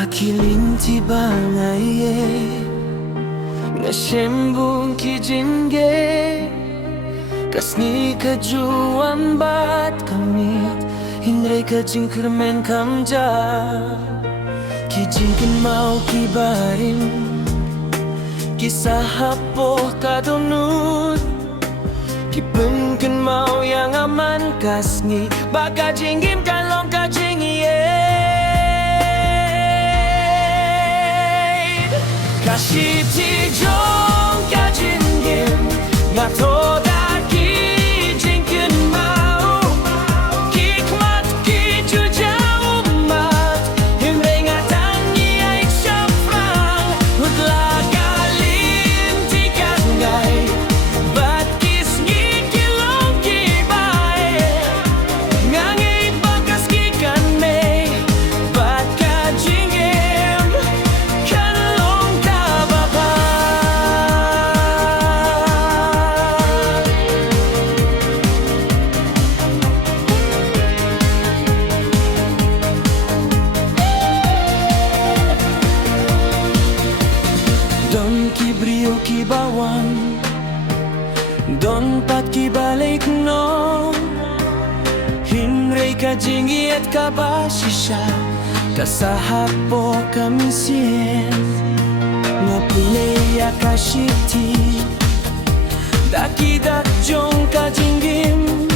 Akilin ti bangaye nga sembung kijinge kasni kajuan bat kamit hingray kajingkermen kamja kijingkin mau kibarim kisah hapo kadunut kipenken mau yang aman kasni baka jinggim kalong kajingiye Kashiti jong kajingim ngatoda ki jingkin mau kikmat ki jujau mat himre ngatangi ay syafrang hudlagalin tikas ngay bat kisngi kilong kibay ngangay bakas kikan may bat kajingim kalong Don kibrio kibawan Don pat kibalik no Hinray kajingi at kabasisya Kasahapo kamisien Nga pileya kashiti Dakidak jong kajingim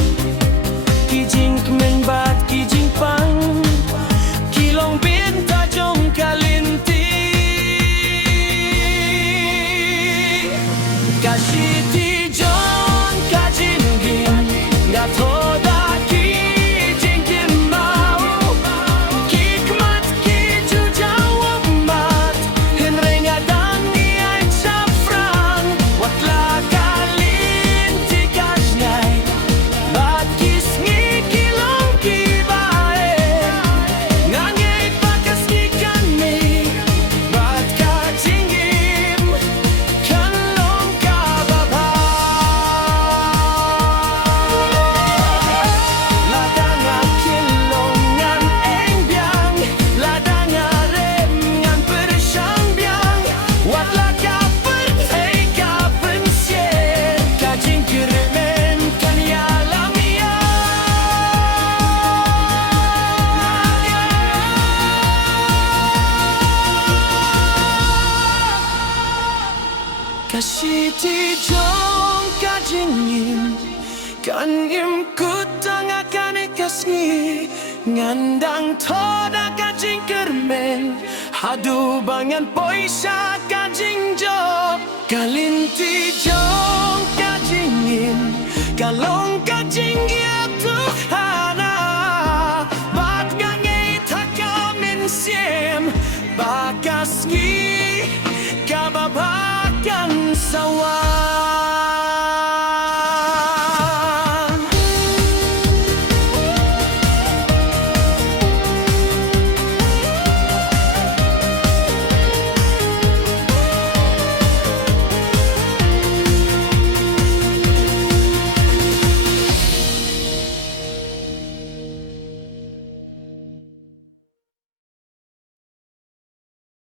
Kijing kmen bat kijing pang Kilong binta jong kalinti Kashiti jong kajingim ngatoda ki jingkin mau kikmat ki jujau mat hinray ngadangi ay syafrang watla kalin tikas ngay bat kisngi kilong kibae ngangay bakas kikan mi bat kajingim kalong Kashiti jong kajingim Kanim kutang akan ikasngi Ngandang toda kajing kermen Hadu bangan poisa kajing job Kalinti jong kajingim Kalong kajing gitu hana Bat ngangay takamin siem Bakasngi kababakan sawa